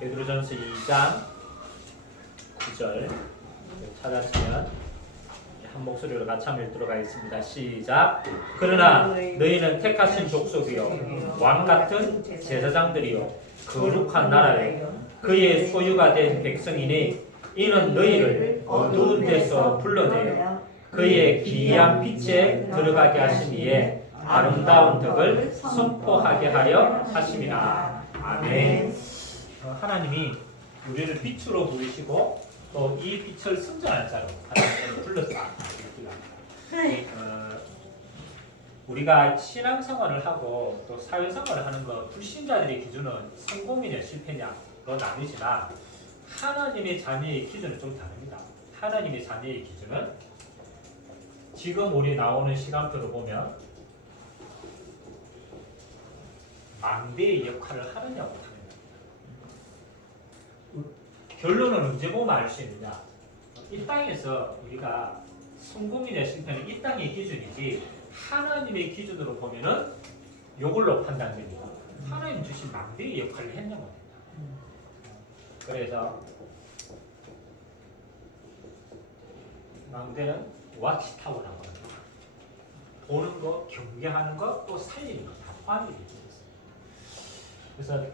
베드로전서 2장 9절 찾아주시면 한 목소리로 같이 한번 읽도록 하겠습니다. 시작. 그러나 너희는 택하신 족속이요 왕같은 제사장들이요 거룩한 나라요 그의 소유가 된 백성이니 이는 너희를 어두운 데서 불러내어 그의 기이한 빛에 들어가게 하시니에 아름다운 덕을 선포하게 하려 하심이라. 아멘. 하나님이 우리를 빛으로 부르시고 또 이 빛을 승전할 자로 하나님을 불렀다. 우리가 신앙생활을 하고 또 사회생활을 하는 거 불신자들의 기준은 성공이냐 실패냐로 나뉘지만 하나님의 자녀의 기준은 좀 다릅니다. 하나님의 자녀의 기준은 지금 우리 나오는 시간표로 보면 망대의 역할을 하느냐고 하는 겁니다. 결론은 언제 보면 알 수 있느냐? 이 땅에서 우리가 성공이냐 실패는 이 땅의 기준이지 하나님의 기준으로 보면은 이걸로 판단됩니다. 하나님 주신 망대의 역할을 했냐고 합니다. 그래서 망대는 와치타워라고 합니다. 보는 거, 경계하는 거, 또 살리는 거 다 포함이 되어 있습니다. 그래서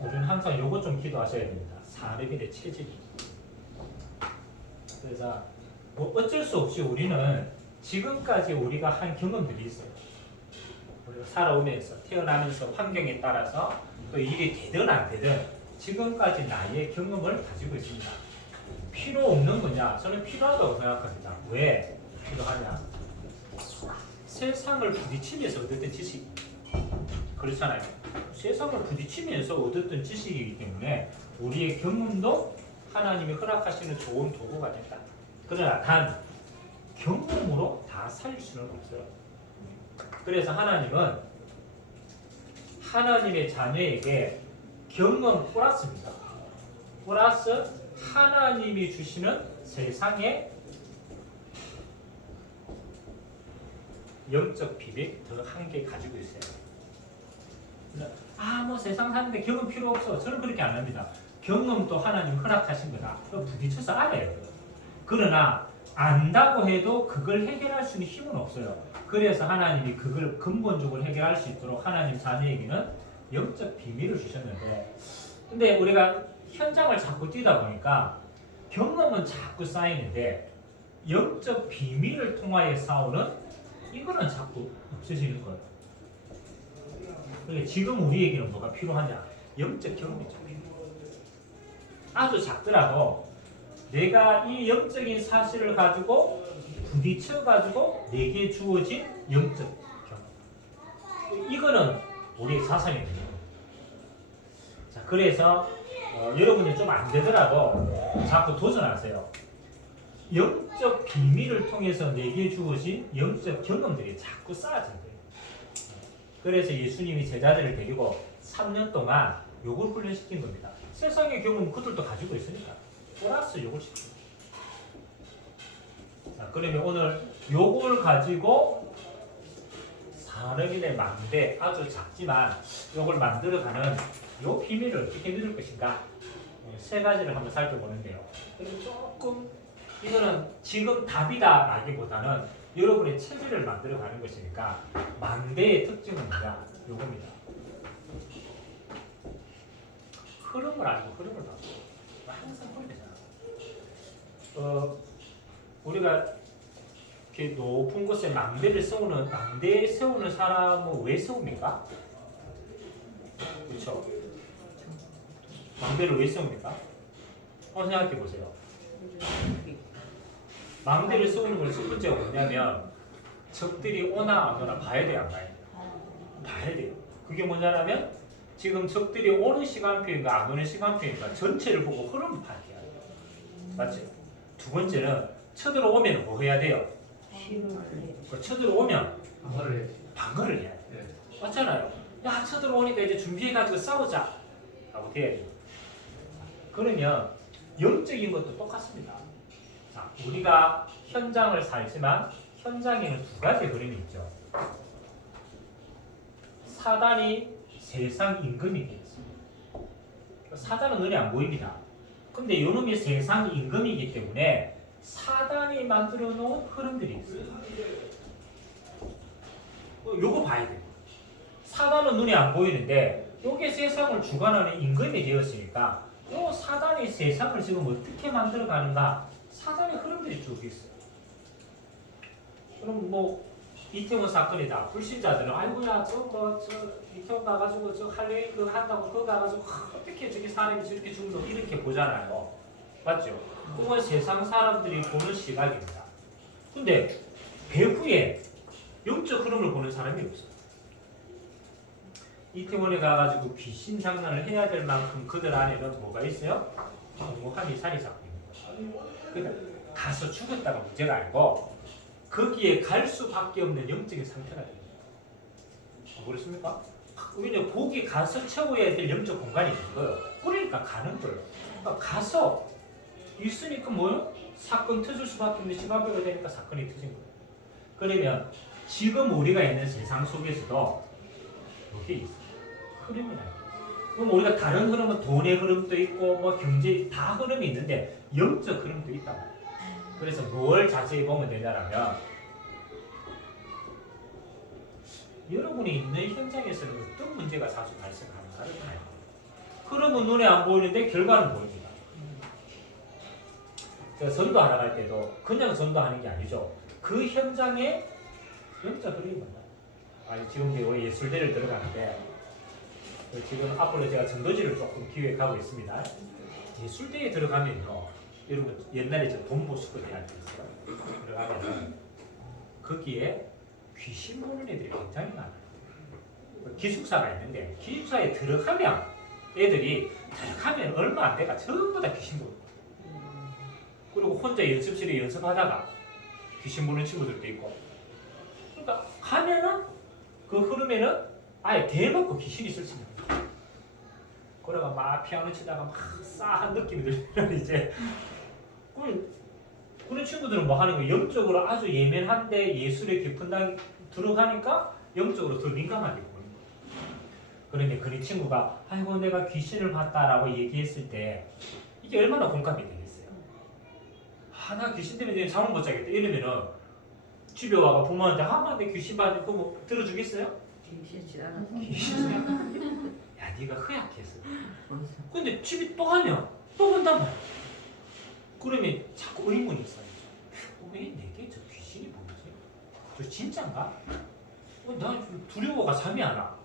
우리는 항상 요것 좀 기도하셔야 됩니다. 사르빈의 체질이. 그래서 뭐 어쩔 수 없이 우리는 지금까지 우리가 한 경험들이 있어요. 우리가 살아오면서 태어나면서 환경에 따라서 또 일이 되든 안 되든 지금까지 나의 경험을 가지고 있습니다. 필요 없는 거냐? 저는 필요하다고 생각합니다. 왜 필요하냐? 세상을 부딪히면서 얻었던 지식 그렇잖아요. 세상을 부딪히면서 얻었던 지식이기 때문에 우리의 경험도 하나님이 허락하시는 좋은 도구가 된다. 그러나 단 경험으로 다 살릴 수는 없어요. 그래서 하나님은 하나님의 자녀에게 경험 플러스입니다. 플러스 하나님이 주시는 세상의 영적 비밀 더 한 개 가지고 있어요. 뭐 세상 사는데 경험 필요 없어. 저는 그렇게 안 합니다. 경험도 하나님 허락하신 거다. 부딪혀서 알아요. 그러나 안다고 해도 그걸 해결할 수 있는 힘은 없어요. 그래서 하나님이 그걸 근본적으로 해결할 수 있도록 하나님 자녀에게는 영적 비밀을 주셨는데, 근데 우리가 현장을 자꾸 뛰다 보니까 경험은 자꾸 쌓이는데 영적 비밀을 통하여 싸우는 이거는 자꾸 없어지는 거예요. 그러니까 지금 우리에게는 뭐가 필요하냐? 영적 경험이죠. 아주 작더라도 내가 이 영적인 사실을 가지고 부딪혀가지고 내게 주어진 영적 경험. 이거는 우리의 자산입니다. 자, 그래서 여러분이 좀 안 되더라도 자꾸 도전하세요. 영적 비밀을 통해서 내게 주어진 영적 경험들이 자꾸 쌓아져요. 그래서 예수님이 제자들을 데리고 3년 동안 요걸 훈련시킨 겁니다. 세상의 경험 그들도 가지고 있으니까 플러스 요걸 시킵니다. 자, 그러면 오늘 요걸 가지고 사르빈의 망대 아주 작지만 요걸 만들어가는 요 비밀을 어떻게 누릴 것인가 세 가지를 한번 살펴보는데요. 그리고 조금 이거는 지금 답이다 라기보다는 여러분의 체질을 만들어가는 것이니까 망대의 특징은 뭐냐? 요겁니다. 흐름을 알고 흐름을 봐서 항상 흐름이 되잖아. 우리가 이렇게 높은 곳에 망대에 세우는 사람은 왜 세웁니까? 그렇죠? 망대를 왜 세웁니까? 생각해 보세요. 망대를 세우는 걸 첫 번째가 뭐냐면 적들이 오나 안 오나 봐야 돼요, 안 봐야 돼요? 봐야 돼요. 그게 뭐냐면 지금 적들이 오는 시간표인가 안 오는 시간표인가 전체를 보고 흐름을 파악해야 돼요. 맞죠? 두 번째는 쳐들어오면 뭐 해야 돼요? 쳐들어오면 방어를 해야 돼요. 맞잖아요. 야, 쳐들어오니까 이제 준비해가지고 싸우자 라고 돼야 돼요. 그러면 영적인 것도 똑같습니다. 자, 우리가 현장을 살지만 현장에는 두 가지 흐름이 있죠. 사단이 세상 임금이 되었습니다. 사단은 눈에 안 보입니다. 근데 요놈이 세상 임금이기 때문에 사단이 만들어 놓은 흐름들이 있어요. 요거 봐야 돼요. 사단은 눈에 안 보이는데 요게 세상을 주관하는 임금이 되었으니까 요 사단이 세상을 지금 어떻게 만들어 가는가, 사단의 흐름들이 쭉 있어요. 그럼 뭐 이태원 사건이다. 불신자들은 아이고야 저 이태원 가가지고 저 할로윈 그거 한다고 그거 가가지고 어떻게 저기 사람이 저렇게 죽노 이렇게 보잖아요. 맞죠? 그건 세상 사람들이 보는 시각입니다. 근데 배후에 영적 흐름을 보는 사람이 없어요. 이태원에 가가지고 귀신 장난을 해야 될 만큼 그들 안에는 뭐가 있어요? 무한히 살이 잡고 있는 거예요. 그러니까 가서 죽었다가 문제가 아니고 거기에 갈 수밖에 없는 영적인 상태가 됩니다. 그렇습니까? 왜냐면 거기 가서 채워야 될 영적 공간이 있는 거예요. 그러니까 가는 거예요. 그러니까 가서 있으니까 뭐요? 사건 터질 수밖에 없는 시간표가 되니까 사건이 터진 거예요. 그러면 지금 우리가 있는 세상 속에서도 이게 있어요. 흐름이 나요. 그럼 우리가 다른 흐름은 돈의 흐름도 있고 뭐 경제 다 흐름이 있는데 영적 흐름도 있다. 그래서 뭘 자세히 보면 되냐면 여러분이 있는 현장에서는 어떤 문제가 자주 발생하는가를 봐야 돼요. 흐름은 눈에 안 보이는데 결과는 보입니다. 제가 전도하러 갈 때도 그냥 전도하는 게 아니죠. 그 현장에 영적 흐름이 뭔가. 아니 지금 우리 예술대를 들어가는데 지금 앞으로 제가 전도지를 조금 기획하고 있습니다. 예술대에 들어가면요, 여러분 옛날에 저 돈보스코 대학교 있어요. 들어가면은 거기에 귀신 보는 애들이 굉장히 많아요. 기숙사가 있는데 기숙사에 들어가면 애들이 들어가면 얼마 안 돼가 전부 다 귀신 보는 거예요. 그리고 혼자 연습실에 연습하다가 귀신 보는 친구들도 있고. 그러니까 가면은 그 흐름에는 아예 대놓고 귀신이 설치는 거예요. 그러가 막 피아노 치다가 막 싸한 느낌이 들면 이제 그런 친구들은 뭐 하는 거예요? 영적으로 아주 예민한데 예술의 깊은 당 들어가니까 영적으로 더 민감하게 보는 거예요. 그런데 그 친구가 아이고 내가 귀신을 봤다라고 얘기했을 때 이게 얼마나 공감이 되겠어요? 나 귀신 때문에 잠을 못 자겠다 이러면은 집에 와가 부모한테 내 귀신 봤는데 그거 뭐 들어주겠어요? 귀신이지 않아. 귀신 야 네가 흐약해서. 근데 집에 또 하면 또 본단 말이야. 그러면 자꾸 의문이 있어요. 왜 내게 저 귀신이 보이지? 저 진짜인가? 난 두려워가 잠이 안 와.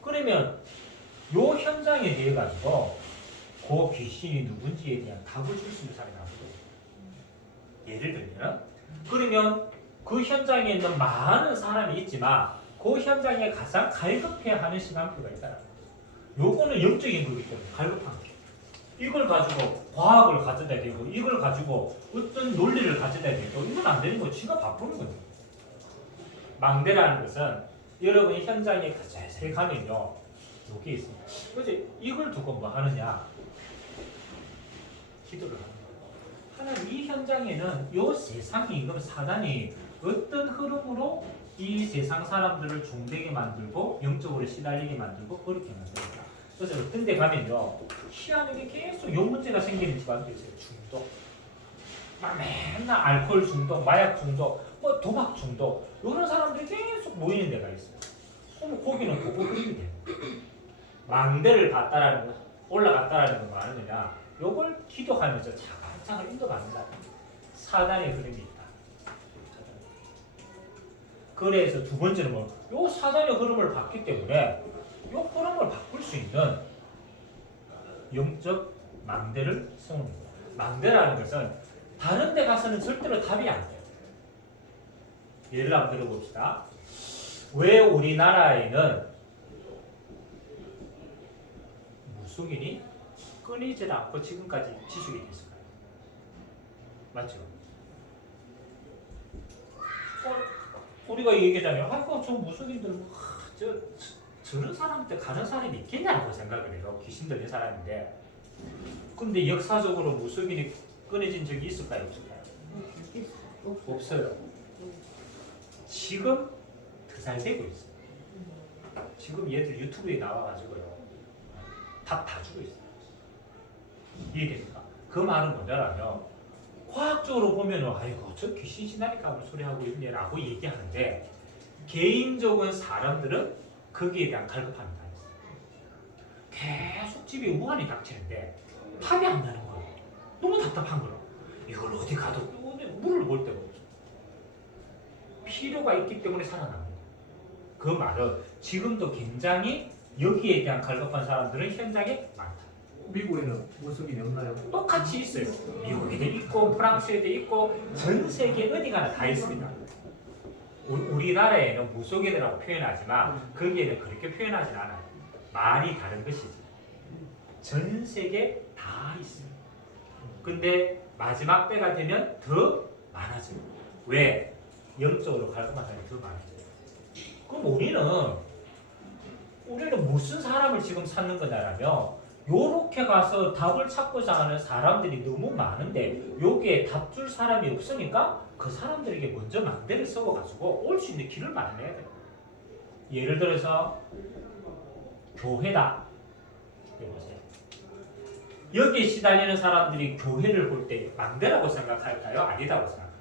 그러면 요 현장에 대해 가지고 그 귀신이 누군지에 대한 답을 줄 수 있는 사람이 아무도 없어요. 예를 들면 그러면 그 현장에 있는 많은 사람이 있지만 그 현장에 가장 갈급해하는 시간표가 있다는 거죠. 요거는 영적인 거기 때문에 갈급한 거예요. 이걸 가지고 과학을 가져다 대고 이걸 가지고 어떤 논리를 가져다 대고 이건 안 되는 거예요. 지가 바쁘는 거예요. 망대라는 것은 여러분이 현장에 자세히 가면요 요게 있습니다. 그래서 이걸 두고 뭐 하느냐? 기도를 하는 거예요. 하나님 이 현장에는 요 세상의 임금 사단이 어떤 흐름으로 이 세상 사람들을 종되게 만들고 영적으로 시달리게 만들고 그렇게 만듭니다. 그래서 어떤 데 가면요 희한한 게 계속 요 문제가 생기는 집안도 있어요. 중독, 막 맨날 알코올 중독, 마약 중독, 뭐 도박 중독 이런 사람들이 계속 모이는 데가 있어요. 그럼 거기는 그거 흐름이 돼요. 망대를 봤다라는 거, 올라갔다라는 건 뭐 하는 거냐? 요걸 기도하면서 차근차근 인도받는다. 사단의 흐름이 있다. 그래서 두 번째는 요 사단의 흐름을 봤기 때문에 요 흐름을 바꿀 수 있는 영적 망대를 세우는 거예요. 망대라는 것은 다른 데 가서는 절대로 답이 안 돼요. 예를 한번 들어봅시다. 왜 우리나라에는 무속인이 끊이질 않고 지금까지 지속이 됐을까요? 맞죠? 우리가 얘기하자면 아이고 저 무속인들 저런 사람한테 가는 사람이 있겠냐고 생각을 해요. 귀신 들린 사람인데. 근데 역사적으로 무속인이 끊어진 적이 있을까요? 없을까요? 없어요. 지금 더 잘 되고 있어요. 지금 얘들 유튜브에 나와가지고요. 답 다 주고 있어요. 이해됩니까? 그 말은 뭐냐면 과학적으로 보면은 아이고 저 귀신 신나니까 아무 소리 하고 있네라고 얘기하는데 개인적인 사람들은 거기에 대한 갈급함이 다 있어요. 계속 집에 우환이 닥치는데 답이 안 나는 거예요. 너무 답답한 거예요. 이걸 어디 가도 물을 볼 데가 없죠. 필요가 있기 때문에 살아납니다. 그 말은 지금도 굉장히 여기에 대한 갈급한 사람들은 현장에 많다. 미국에는 무속인이 없나요? 똑같이 있어요. 미국에도 있고 프랑스에도 있고 전 세계 어디 가나 다 있습니다. 우리나라에는 무속인이라고 표현하지만 거기에는 그렇게 표현하진 않아요. 말이 다른 것이지. 전 세계 다 있어요. 근데 마지막 때가 되면 더 많아져요. 왜? 영적으로 갈급한 사람이 더 많아져요. 그럼 우리는 무슨 사람을 지금 찾는 거냐면 요렇게 가서 답을 찾고자 하는 사람들이 너무 많은데 여기에 답 줄 사람이 없으니까 그 사람들에게 먼저 망대를 썩어가지고 올 수 있는 길을 마련해야 돼요. 예를 들어서 교회다. 여보세요. 여기에 시달리는 사람들이 교회를 볼 때 망대라고 생각할까요? 아니다고 생각할까요?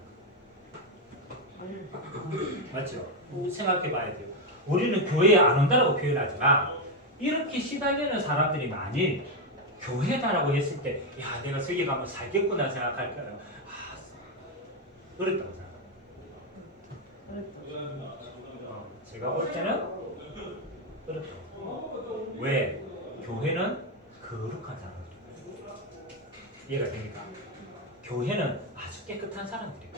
맞죠? 생각해봐야 돼요. 우리는 교회에 안 온다라고 표현하지만 이렇게 시달리는 사람들이 많이 교회다라고 했을 때 야 내가 저기 가면 살겠구나 생각할까요? 어렵다고 생각해요. 제가 볼 때는 어렵다고. 왜? 교회는 거룩한 사람들. 이해가 됩니까? 교회는 아주 깨끗한 사람들이에요.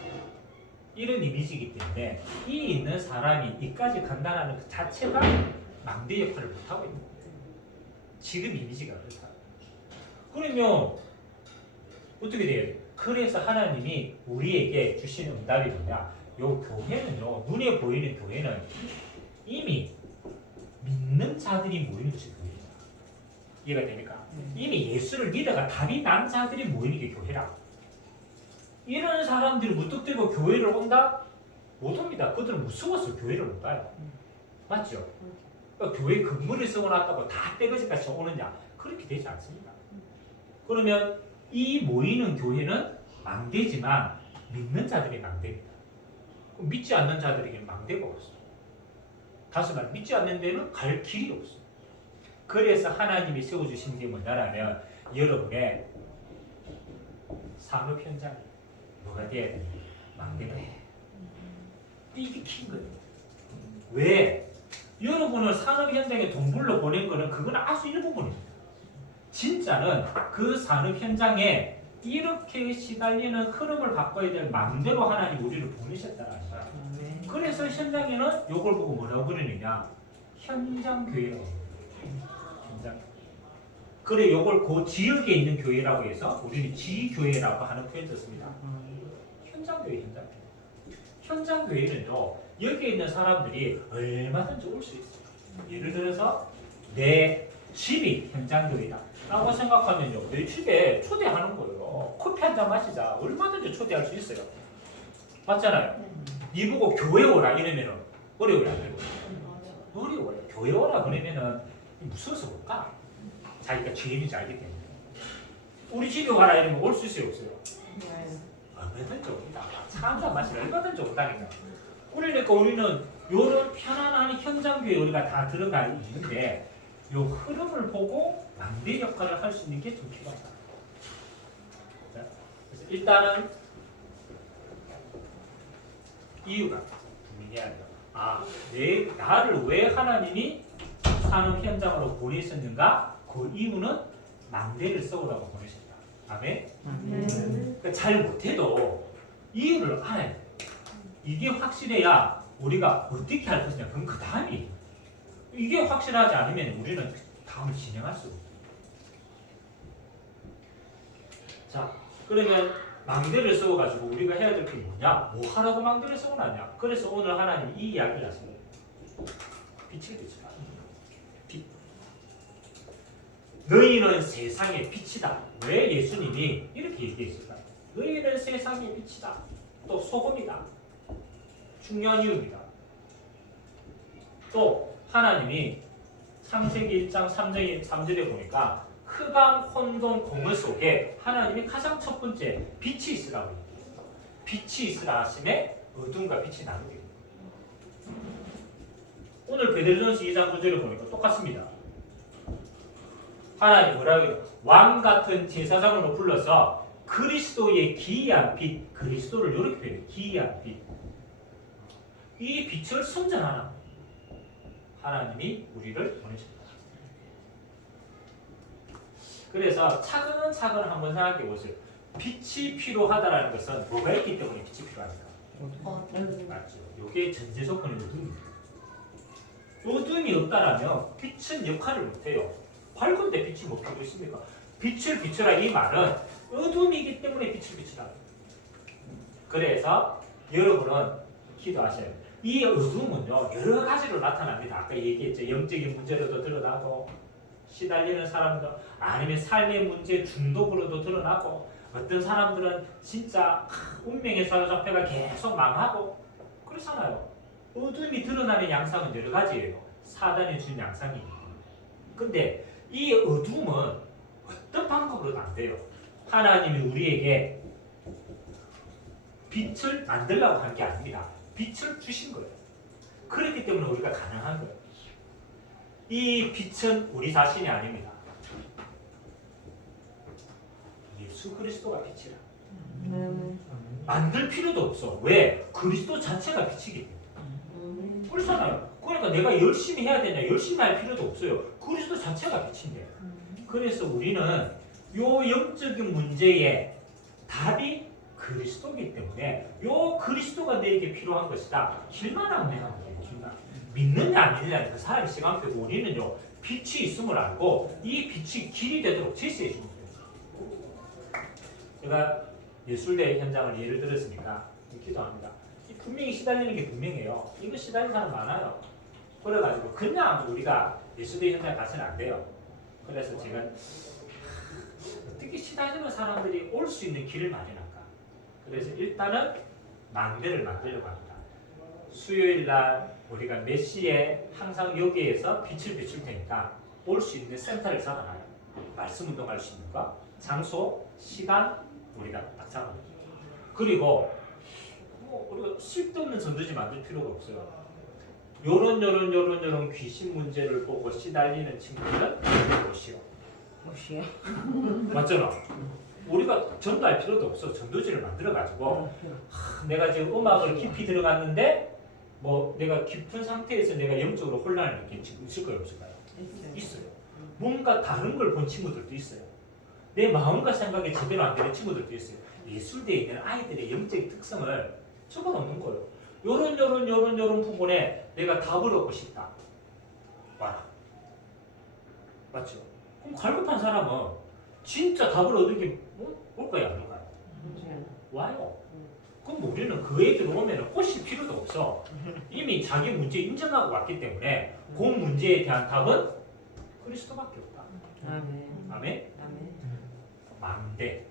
이런 이미지이기 때문에 이 있는 사람이 이까지 간다는 그 자체가 망대 역할을 못하고 있는 거예요. 지금 이미지가 그렇다. 그러면 어떻게 돼요? 그래서 하나님이 우리에게 주신 응답이 뭐냐? 요 교회는요, 눈에 보이는 교회는 이미 믿는 자들이 모이는 것이 교회다. 이해가 됩니까? 이미 예수를 믿어가 답이 난 자들이 모이는 게 교회라. 이런 사람들이 무턱대고 교회를 온다? 못 옵니다. 그들은 무서워서 교회를 못 가요. 맞죠? 그러니까 교회 건물을 세워놨다고 다 떼거지같이 오느냐? 그렇게 되지 않습니다. 그러면 이 모이는 교회는 망대지만 믿는 자들이 망대입니다. 그럼 믿지 않는 자들에게는 망대가 없어요. 다시 말해 믿지 않는 데는 갈 길이 없어요. 그래서 하나님이 세워주신 게 뭐냐면 여러분의 산업 현장이 뭐가 돼야 됩니까? 망대가 돼야 돼요. 이게 큰 거예요. 왜? 여러분을 산업 현장에 동불로 보낸 거는 그건 아주 일부분입니다. 진짜는 그 산업 현장에 이렇게 시달리는 흐름을 바꿔야 될 망대로 하나님 우리를 보내셨다는 거야. 그래서 현장에는 이걸 보고 뭐라고 그러느냐? 현장교회라고. 현장. 그래 이걸 그 지역에 있는 교회라고 해서 우리는 지교회라고 하는 표현 썼습니다. 현장교회, 현장교회. 현장교회는요, 여기에 있는 사람들이 얼마든지 올 수 있어요. 예를 들어서 내 집이 현장교회다 라고 생각하면요, 내 집에 초대하는 거예요. 커피 한 잔 마시자. 얼마든지 초대할 수 있어요. 맞잖아요. 니 보고 교회 오라 이러면은 어려워요, 안 어려워요? 어려워요. 교회 오라 그러면은 무서워서 못 가. 자기가 죄인인지 알기 때문에. 우리 집에 와라 이러면 올 수 있어요, 없어요? 얼마든지 옵니다. 차 한 잔 마시면 얼마든지 온다니까. 그러니까 우리는 이런 편안한 현장교회 우리가 다 들어가 있는데 이 흐름을 보고 망대 역할을 할 수 있는 게 좀 필요하다. 그래서 일단은 이유가 분명해야 돼요. 나를 왜 하나님이 산업 현장으로 보내셨는가? 그 이유는 망대를 써오라고 보내셨다. 아멘? 그러니까 잘 못해도 이유를 알아야 돼. 이게 확실해야 우리가 어떻게 할 것이냐. 그럼 그 다음이 이게 확실하지 않으면 우리는 다음을 진행할 수 없어요. 자, 그러면 망대를 써가지고 우리가 해야 될 게 뭐냐? 뭐 하라고 망대를 써놨냐? 그래서 오늘 하나님 이 이야기를 하십니다. 빛을 비추라. 빛. 너희는 세상의 빛이다. 왜 예수님이 이렇게 얘기했을까? 너희는 세상의 빛이다. 또 소금이다. 중요한 이유입니다. 또 하나님이 창세기 1장 3절에 보니까 흑암, 혼돈, 공허 속에 하나님이 가장 첫 번째 빛이 있으라고 얘기했어요. 빛이 있으라 하심에 어둠과 빛이 나누게 됩니다. 오늘 베드로전서 2장 9절을 보니까 똑같습니다. 하나님 뭐라고 해요? 왕 같은 제사장으로 불러서 그리스도의 기이한 빛, 그리스도를 이렇게 표현해요. 기이한 빛. 이 빛을 선전하나 하나님이 우리를 보내셨다. 그래서 차근차근 한번 생각해 보세요. 빛이 필요하다는 것은 뭐가 있기 때문에 빛이 필요합니까? 맞죠. 이게 전제 조건이 어둠입니다. 어둠이 없다라면 빛은 역할을 못해요. 밝은데 빛이 뭐 필요 있습니까? 빛을 비추라 이 말은 어둠이기 때문에 빛을 비추라. 그래서 여러분은 기도하셔야 돼요. 이 어둠은요 여러 가지로 나타납니다. 아까 얘기했죠. 영적인 문제로도 드러나고 시달리는 사람들 아니면 삶의 문제 중독으로도 드러나고 어떤 사람들은 진짜 운명에 사로잡혀가 계속 망하고 그렇잖아요. 어둠이 드러나는 양상은 여러 가지예요. 사단이 준 양상입니다. 근데 이 어둠은 어떤 방법으로도 안 돼요. 하나님이 우리에게 빛을 만들려고 한 게 아닙니다. 빛을 주신 거예요. 그렇기 때문에 우리가 가능한 거예요. 이 빛은 우리 자신이 아닙니다. 예수 그리스도가 빛이라. 만들 필요도 없어. 왜? 그리스도 자체가 빛이기 때문에. 그렇잖아요. 그러니까 내가 열심히 해야 되냐? 열심히 할 필요도 없어요. 그리스도 자체가 빛인데. 그래서 우리는 요 영적인 문제의 답이 그리스도이기 때문에 요 그리스도가 내게 필요한 것이다. 길만 하면 내가 길만. 믿느냐 안 믿느냐 그 사람이 시간 빼고 우리는요 빛이 있음을 알고 이 빛이 길이 되도록 제시해 주는 거예요. 제가 예술대 현장을 예를 들었으니까 기도합니다. 분명히 시달리는 게 분명해요. 이거 시달리는 사람 많아요. 그래가지고 그냥 우리가 예술대 현장에 가서는 안 돼요. 그래서 제가 어떻게 시달리는 사람들이 올 수 있는 길을 마련할까? 그래서 일단은 망대를 만들려고 합니다. 수요일 날 우리가 몇 시에 항상 여기에서 빛을 비출 테니까 올 수 있는 센터를 잡아놔요. 말씀 운동할 수 있는 거, 장소, 시간 우리가 딱 잡아놔요. 그리고 우리가 쓸데없는 전도지 만들 필요가 없어요. 요런 귀신 문제를 보고 시달리는 친구들은 오시오. 맞잖아. 우리가 전도할 필요도 없어. 전도지를 만들어가지고 내가 지금 음악을 깊이 들어갔는데 뭐 내가 깊은 상태에서 내가 영적으로 혼란을 느낀 친구 있을까요? 없을까요? 있어요. 뭔가 다른 걸 본 친구들도 있어요. 내 마음과 생각이 제대로 안 되는 친구들도 있어요. 예술대에 있는 아이들의 영적인 특성을 적어놓는 거예요. 요런 부분에 내가 답을 얻고 싶다. 와라. 맞죠? 그럼 갈급한 사람은 진짜 답을 얻으기 올까요? 안 올까요? 와요. 그럼 우리는 그 애들 오면 꼬실 필요도 없어. 이미 자기 문제 인정하고 왔기 때문에 그 문제에 대한 답은 그리스도밖에 없다. 아멘? 망대.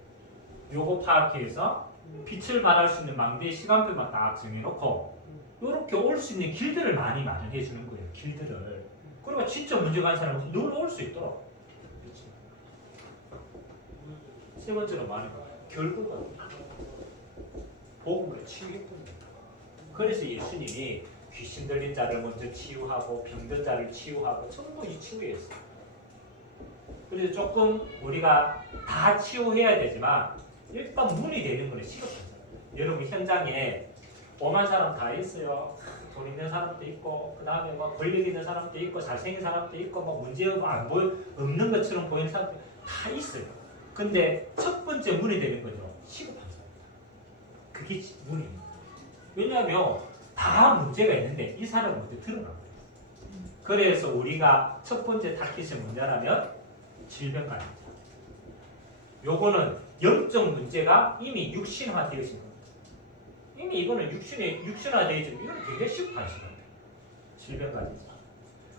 요거 파악해서 빛을 발할 수 있는 망대의 시간표만 딱 정해놓고 이렇게 올 수 있는 길들을 많이 마련해 주는 거예요. 길들을. 그러니까 진짜 문제가 한 사람은 늘 올 수 있도록. 그렇지. 세 번째로 말하는 거. 결국은 복음으로 치유했거든요. 그래서 예수님이 귀신 들린 자를 먼저 치유하고 병든 자를 치유하고 전부 이 치유했어요. 그래서 조금 우리가 다 치유해야 되지만 일단 문이 되는 거는 시급합니다. 여러분 현장에 오만 사람 다 있어요. 돈 있는 사람도 있고 그 다음에 뭐 권력 있는 사람도 있고 잘생긴 사람도 있고 뭐 문제가 안 보여 없는 것처럼 보이는 사람도 다 있어요. 근데 첫 번째 문이 되는 거죠. 시급한 사람. 그게 문입니다. 왜냐하면 다 문제가 있는데 이 사람은 먼저 드러난 거예요. 그래서 우리가 첫 번째 타깃이 뭐냐면 질병관입니다. 요거는 영적 문제가 이미 육신화 되어진 겁니다. 이미 이거는 육신화 되어진 이건 굉장히 시급한 시간이에요. 질병관입니다.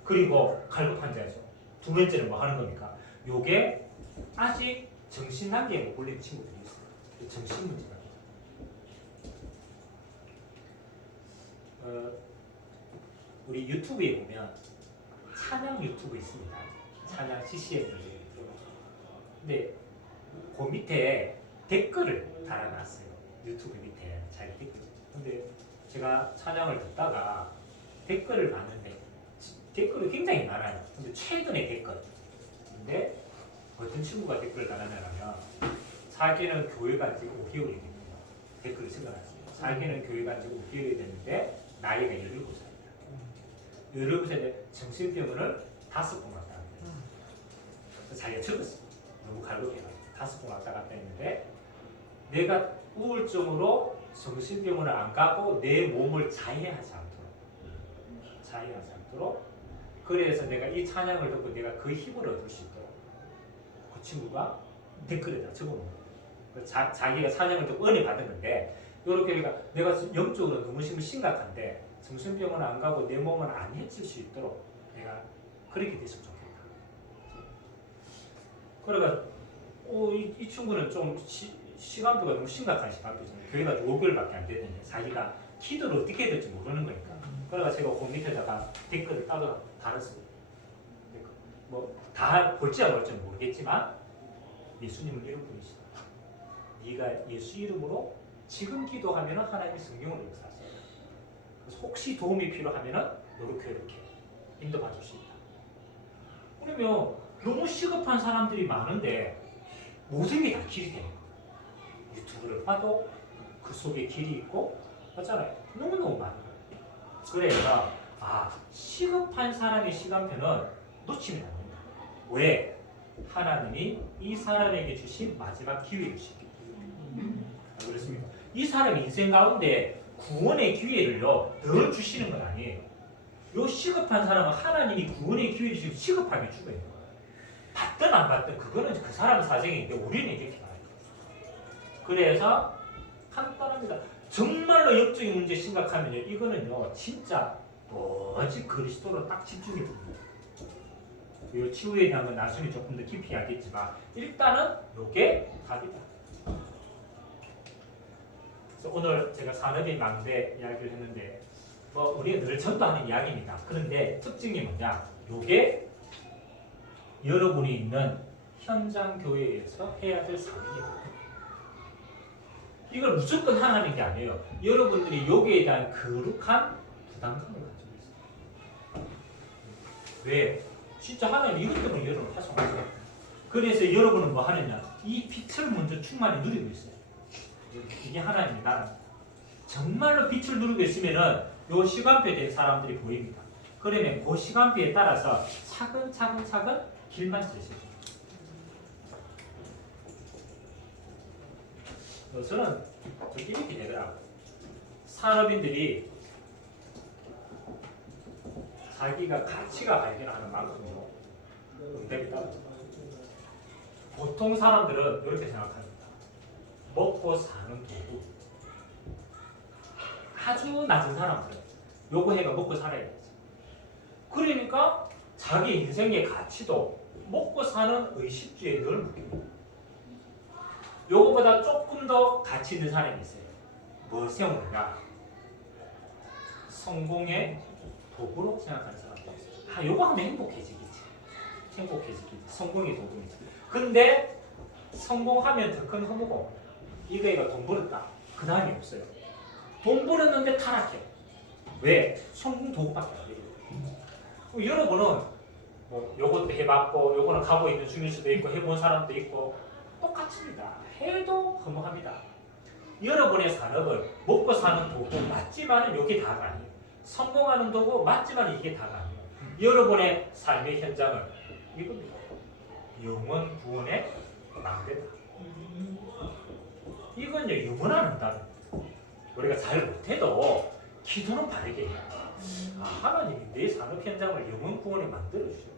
그리고 갈급환자죠. 두 번째는 뭐 하는 겁니까? 요게 아직 정신 단계에 못 걸린 친구들이 있어요. 정신 문제가. 우리 유튜브에 보면 찬양 유튜브 있습니다. 찬양 CCM. 근데 그 밑에 댓글을 달아놨어요. 유튜브 밑에 자기 댓글. 근데 제가 찬양을 듣다가 댓글을 봤는데 댓글이 굉장히 많아요. 근데 최근에 댓글. 근데 어떤 친구가 댓글을 달아내냐면 자기는 교회 간 지 5개월이 됐고요. 댓글을 적어놨어요. 자기는 교회 간 지 5개월이 됐는데 나이가 17살이다. 17살에 정신병원을 5번 왔다 갔다 했어요. 그래서 자기가 적었어요. 너무 갈급해가지고 5번 왔다 갔다 했는데 내가 우울증으로 정신병원을 안 가고 내 몸을 자해하지 않도록 그래서 내가 이 찬양을 듣고 내가 그 힘을 얻을 수 있도록 그 친구가 댓글에다 적어놓은 거예요. 자기가 찬양을 듣고 은혜 받은 건데 이렇게 내가 영적으로 너무 심각한데 정신병원 안 가고 내 몸을 안 해칠 수 있도록 내가 그렇게 됐으면 좋겠다. 그러니까 이 친구는 좀 시간표가 너무 심각한 시간표잖아요. 교회가 5개월밖에 안 됐는데 자기가 기도를 어떻게 해야 될지 모르는 거니까. 그래서 제가 그 밑에다가 댓글을 따로 달았습니다. 뭐 다 볼지 안 볼지는 모르겠지만 예수님은 이런 분이시다. 네가 예수 이름으로 지금 기도하면 하나님이 성경을 역사하세요. 그래서 혹시 도움이 필요하면 이렇게 인도받을 수 있다. 그러면 너무 시급한 사람들이 많은데 모든 게 다 길이 되는 거예요. 유튜브를 봐도 그 속에 길이 있고 맞잖아요. 너무너무 많은 거예요. 그래서 시급한 사람의 시간표는 놓치면 안 된다. 왜? 하나님이 이 사람에게 주신 마지막 기회를 주시기 때문에. 그렇습니까? 이 사람의 인생 가운데 구원의 기회를요 늘 주시는 건 아니에요. 요 시급한 사람은 하나님이 구원의 기회를 주시고 시급하게 주어요. 받든 안 받든 그거는 그 사람의 사정인데 우리는 이렇게 말해요. 그래서 간단합니다. 정말로 영적인 문제 심각하면요 이거는요 진짜 오직 그리스도로 딱 집중이 됩니다. 이 치유에 대한 건 나중에 조금 더 깊이 알겠지만 일단은 이게 답이다. 그래서 오늘 제가 산업인 망대 이야기를 했는데 뭐 우리가 늘 전도하는 이야기입니다. 그런데 특징이 뭐냐? 이게 여러분이 있는 현장 교회에서 해야 될 사명이에요. 이걸 무조건 하나는 게 아니에요. 여러분들이 여기에 대한 거룩한 부담감을 가지고 있어요. 왜? 진짜 하나님 이것 때문에 여러분을 파송하세요. 그래서 여러분은 뭐 하느냐? 이 빛을 먼저 충만히 누리고 있어요. 이게 하나님의 나라. 정말로 빛을 누리고 있으면은 요 시간표에 대한 사람들이 보입니다. 그러면 그 시간표에 따라서 차근차근 길만 제시해줘요. 저는 이렇게 되더라고요. 산업인들이 자기가 가치가 발견하는 만큼요 응답이 따릅니다. 보통 사람들은 이렇게 생각합니다. 먹고 사는 도구. 아주 낮은 사람들은 요거 해가 먹고 살아야 되죠. 그러니까 자기 인생의 가치도 먹고 사는 의식주에 늘 묶입니다. 요거보다 조금 더 가치 있는 사람이 있어요. 뭐 세우느냐? 성공의 도구로 생각하는 사람도 있어요. 요거 하면 행복해지겠지. 성공의 도구니까. 근데 성공하면 더 큰 허무가 이거가 돈 벌었다. 그 다음이 없어요. 돈 벌었는데 타락해. 왜? 성공 도구밖에 안 돼요. 여러분은 뭐 요것도 해봤고 요거는 가고 있는 중일 수도 있고 해본 사람도 있고 똑같습니다. 해도 허무합니다. 여러분의 산업은 먹고 사는 도구 맞지만은 이게 다가 아니에요. 성공하는 도구 맞지만 이게 다가 아니에요. 여러분의 삶의 현장은 이겁니다. 영원 구원의 망대다. 이건요 영원한 응답입니다. 우리가 잘 못해도 기도는 바르게 해야 돼. 하나님이 내 산업 현장을 영원 구원에 만들어 주셨다.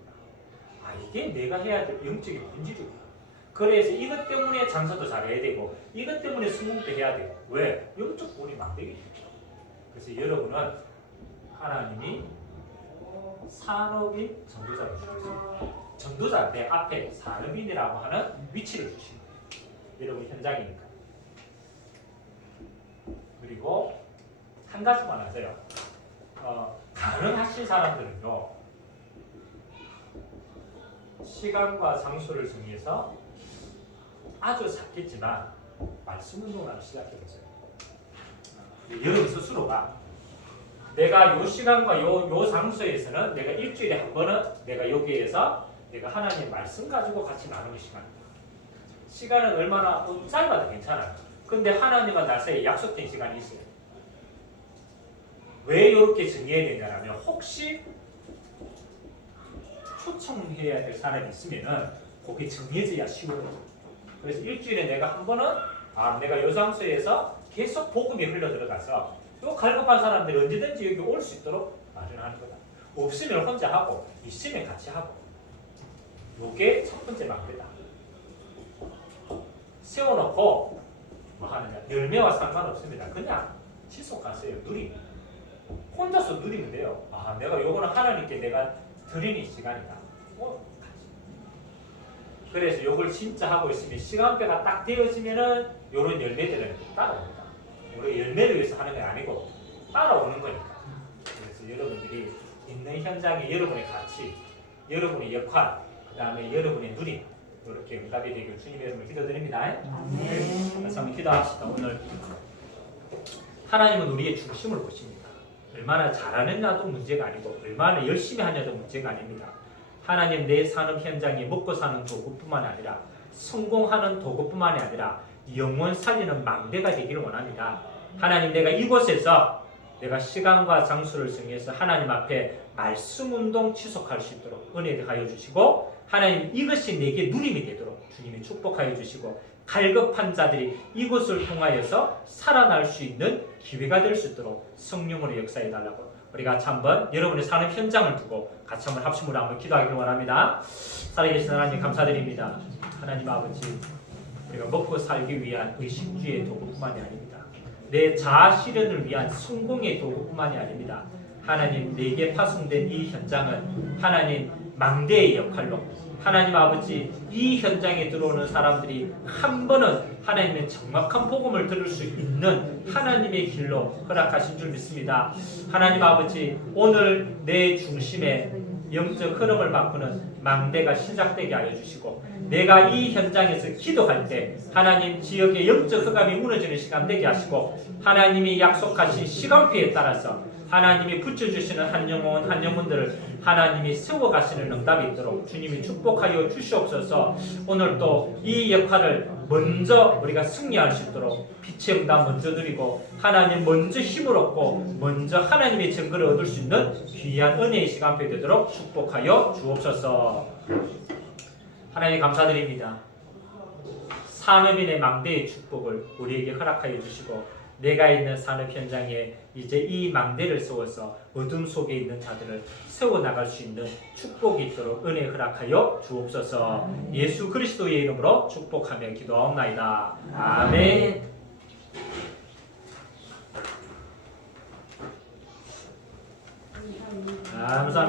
이게 내가 해야 될 영적인 본질이구나. 그래서 이것 때문에 장사도 잘해야 되고 이것 때문에 성공도 해야 돼요. 왜? 영적 구원이 만들기 때문에. 그래서 여러분은 하나님이 산업인 전도자를 주셨습니다. 전도자한테 앞에 산업인이라고 하는 위치를 주신 거예요. 여러분 현장이니까. 그리고 한 가지만 하세요. 가능하신 사람들은요, 시간과 장소를 정해서 아주 작겠지만 말씀 운동을 하기 시작해보세요. 여러분 스스로가 내가 요 시간과 요 장소에서는 내가 일주일에 한 번은 내가 여기에서 내가 하나님의 말씀 가지고 같이 나누는 시간입니다. 시간은 얼마나 짧아도 괜찮아요. 근데 하나님과 나 사이에 약속된 시간이 있어요. 왜 이렇게 정해야 되냐면 혹시 초청해야 될 사람이 있으면은 그게 정해져야 쉬워요. 그래서 일주일에 내가 한 번은 내가 요 장소에서 계속 복음이 흘러 들어가서 요 갈급한 사람들이 언제든지 여기 올 수 있도록 마련하는 거다. 없으면 혼자 하고 있으면 같이 하고. 요게 첫 번째 막대다. 세워놓고 뭐 하느냐, 열매와 상관없습니다. 그냥 지속하세요. 누리면 혼자서 누리면 돼요. 내가 요거는 하나님께 내가 드리는 시간이다. 그래서 요걸 진짜 하고 있으면 시간표가 딱 되어지면은 요런 열매들은 따라옵니다. 우리 열매를 위해서 하는 게 아니고 따라오는 거니까. 그래서 여러분들이 있는 현장에 여러분의 가치, 여러분의 역할, 그 다음에 여러분의 누림, 이렇게 응답이 되길 주님의 이름으로 기도드립니다. 네. 그래서 한번 기도합시다. 오늘 하나님은 우리의 중심을 보십니다. 얼마나 잘하느냐도 문제가 아니고 얼마나 열심히 하냐도 문제가 아닙니다. 하나님 내 산업 현장에 먹고 사는 도구뿐만 아니라 성공하는 도구뿐만이 아니라 영원 살리는 망대가 되기를 원합니다. 하나님 내가 이곳에서 내가 시간과 장소를 정해서 하나님 앞에 말씀 운동 지속할 수 있도록 은혜하여 주시고 하나님 이것이 내게 누림이 되도록 주님이 축복하여 주시고 갈급한 자들이 이곳을 통하여서 살아날 수 있는 기회가 될 수 있도록 성령으로 역사해 달라고 우리 같이 한번 여러분의 사는 현장을 두고 같이 한번 합심으로 한번 기도하기를 원합니다. 살아계신 하나님 감사드립니다. 하나님 아버지 우리가 먹고 살기 위한 의식주의 도구뿐만이 아닙니다. 내 자아 실현을 위한 성공의 도구뿐만이 아닙니다. 하나님 내게 파송된 이 현장은 하나님 망대의 역할로 하나님 아버지 이 현장에 들어오는 사람들이 한 번은 하나님의 정확한 복음을 들을 수 있는 하나님의 길로 허락하신 줄 믿습니다. 하나님 아버지 오늘 내 중심에 영적 흐름을 바꾸는 망대가 시작되게 하여 주시고 내가 이 현장에서 기도할 때 하나님 지역의 영적 흑암이 무너지는 시간 되게 하시고 하나님이 약속하신 시간표에 따라서 하나님이 붙여주시는 한 영혼 한 영혼들을 하나님이 세워가시는 응답이 있도록 주님이 축복하여 주시옵소서. 오늘 또 이 역할을 먼저 우리가 승리할 수 있도록 빛의 응답 먼저 드리고 하나님 먼저 힘을 얻고 먼저 하나님의 증거를 얻을 수 있는 귀한 은혜의 시간표 되도록 축복하여 주옵소서. 하나님 감사드립니다. 산업인의 망대의 축복을 우리에게 허락하여 주시고 내가 있는 산업 현장에 이제 이 망대를 세워서 어둠 속에 있는 자들을 세워나갈 수 있는 축복이 있도록 은혜 허락하여 주옵소서. 예수 그리스도의 이름으로 축복하며 기도하옵나이다. 아멘. 감사합니다.